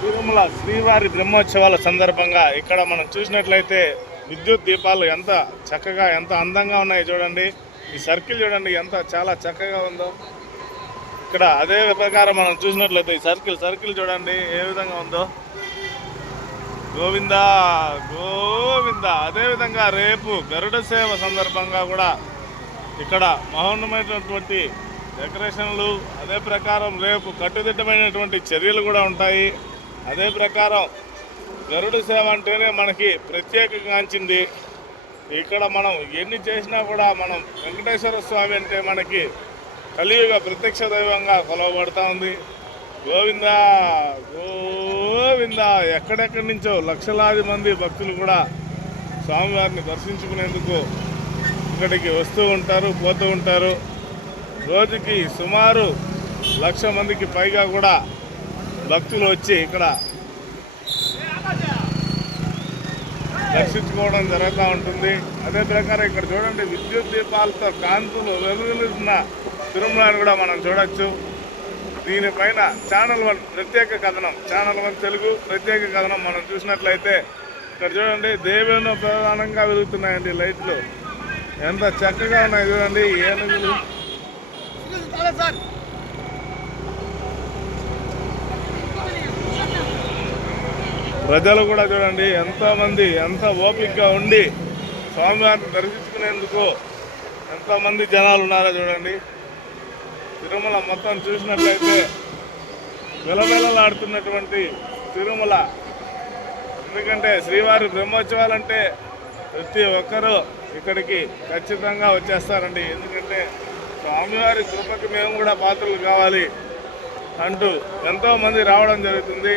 తిరుమల శ్రీవారి బ్రహ్మోత్సవాల సందర్భంగా ఇక్కడ మనం చూసినట్లయితే విద్యుత్ దీపాలు ఎంత చక్కగా ఎంత అందంగా ఉన్నాయో చూడండి. ఈ సర్కిల్ చూడండి ఎంత చాలా చక్కగా ఉందో. ఇక్కడ అదే ప్రకారం మనం చూసినట్లయితే ఈ సర్కిల్ సర్కిల్ చూడండి ఏ విధంగా ఉందో. గోవిందా గోవిందా. అదేవిధంగా రేపు గరుడ సేవ సందర్భంగా కూడా ఇక్కడ మహోన్నమైనటువంటి డెకరేషన్లు అదే ప్రకారం రేపు కట్టుదిట్టమైనటువంటి చర్యలు కూడా ఉంటాయి. అదే ప్రకారం గరుడు సేవ అంటేనే మనకి ప్రత్యేకంగాంచింది ఇక్కడ మనం ఎన్ని చేసినా కూడా మనం వెంకటేశ్వర స్వామి అంటే మనకి కలియుగ ప్రత్యక్ష దైవంగా కొలవబడతా ఉంది. గోవిందా గోవిందా ఎక్కడెక్కడి నుంచో లక్షలాది మంది భక్తులు కూడా స్వామివారిని దర్శించుకునేందుకు ఇక్కడికి వస్తూ ఉంటారు పోతూ ఉంటారు. రోజుకి సుమారు లక్ష మందికి పైగా కూడా భక్తులు వచ్చి ఇక్కడ దర్శించుకోవడం జరుగుతూ ఉంటుంది. అదే ప్రకారం ఇక్కడ చూడండి విద్యుత్ దీపాలతో కాంతులు వెలుగులున్న తిరుమలని కూడా మనం చూడొచ్చు. దీనిపైన ఛానల్ వన్ ప్రత్యేక కథనం ఛానల్ వన్ తెలుగు ప్రత్యేక కథనం మనం చూసినట్లయితే ఇక్కడ చూడండి దేవేను ప్రధానంగా వెలుగుతున్నాయండి లైట్లు. ఎంత చక్కగా ఉన్నాయి చూడండి ఏనుగులు. ప్రజలు కూడా చూడండి ఎంతోమంది ఎంత ఓపికగా ఉండి స్వామివారిని దర్శించుకునేందుకు ఎంతమంది జనాలు ఉన్నారో చూడండి. తిరుమల మొత్తం చూసినట్లయితే విలవిలలాడుతున్నటువంటి తిరుమల. ఎందుకంటే శ్రీవారి బ్రహ్మోత్సవాలంటే ప్రతి ఒక్కరూ ఇక్కడికి ఖచ్చితంగా వచ్చేస్తారండి. ఎందుకంటే స్వామివారి కృపకి మేము కూడా పాత్రలు కావాలి అంటూ ఎంతోమంది రావడం జరుగుతుంది.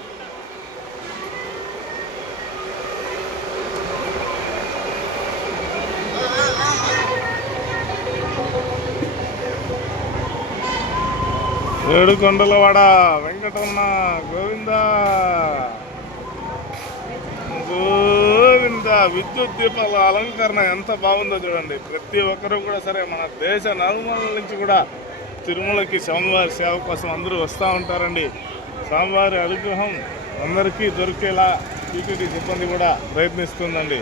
ఏడుకొండలవాడ కొండలవాడ వెంకటరమణ గోవింద. గోవింద విద్యుత్ దీపాల అలంకరణ ఎంత బాగుందో చూడండి. ప్రతి ఒక్కరూ కూడా సరే మన దేశ నలుమల నుంచి కూడా తిరుమలకి స్వామివారి సేవ కోసం అందరూ వస్తూ ఉంటారండి. స్వామివారి అనుగ్రహం అందరికీ దొరికేలా టీటీడీ సిబ్బంది కూడా ప్రయత్నిస్తుందండి.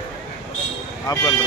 ఆపండి